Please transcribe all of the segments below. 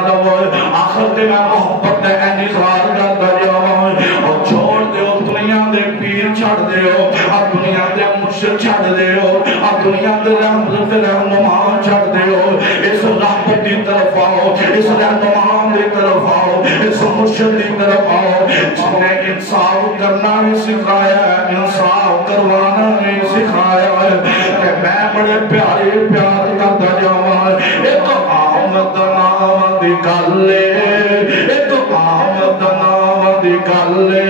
آخر تے میں محبت دے این اظہار کرتا جاؤں اور چھوڑ دے ہو دنیا دے پیر چھڑ دے ہو اب دنیا دے مرشد چھڑ دے ہو اب دنیا دے رحمت رہنما چھڑ دے ہو اس رحمت دی طرف آؤ اس رہنما دی طرف آؤ اس مرشد دی طرف آؤ جس نے انصاف کرنا بھی سکھایا ہے انصاف کروانا بھی سکھایا ہے کہ میں بڑے پیارے پیار کرتا جاؤں ایک آمد نام دی گلے ایک آمد نام دی گلے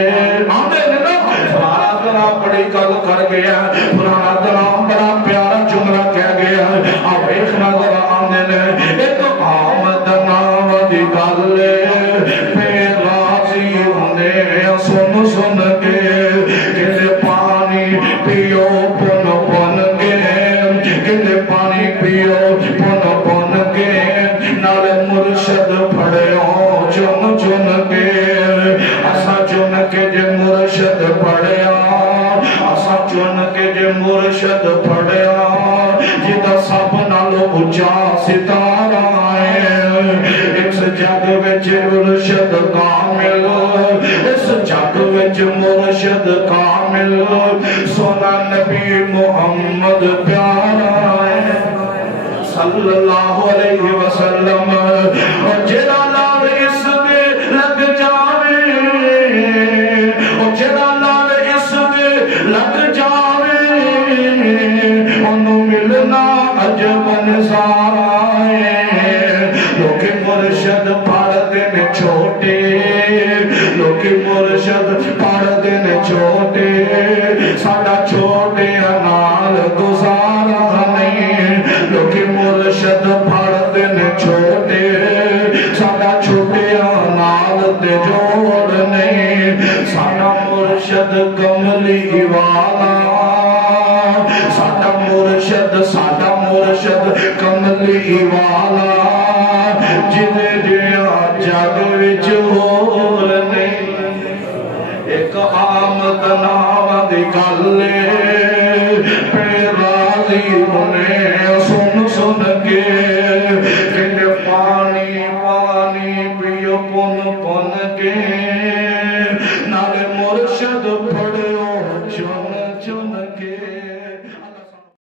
آمدے نے نا فلانا دنا بڑی گل کر گیا فلانا دنا بڑا پیارا جملہ کہہ گیا اب ایک نظر آمدے نے ایک آمد نام دی گلے پہ راضی ہونے سن سن کے کہتے پانی پیو پن پن کے کہتے پانی پیو پن پن کے نالے مرشد پڑے ہوں چن چن کے اسا چن کے جے مرشد پڑے اسا چن کے جے مرشد پڑے جیدہ سب نالو اچھا ستارہ آئے اس جگ وچ مرشد کامل اس جگ وچ مرشد کامل سونا نبی محمد پیارا ہے صلی اللہ علیہ وسلم اور جڑا لال اس دے لگ جاوے اور جڑا لال اس دے لگ جاوے انہوں ملنا عجب نظارہ ہے لوگ مرشد پڑھ دن چھوٹے لوگ مرشد پڑھ دن چھوٹے ساڑھا چھوٹے انال گزارہ نہیں لوگ مرشد پڑھ دن چھوٹے ساڑھا چھوٹے انال تے جوڑ نہیں ساڑھا مرشد کملی والا ساڑھا مرشد کملی والا جنہیں جیا جگ وچ ہور نہیں ایک آمد نام دی گلے پہ راضی ہونے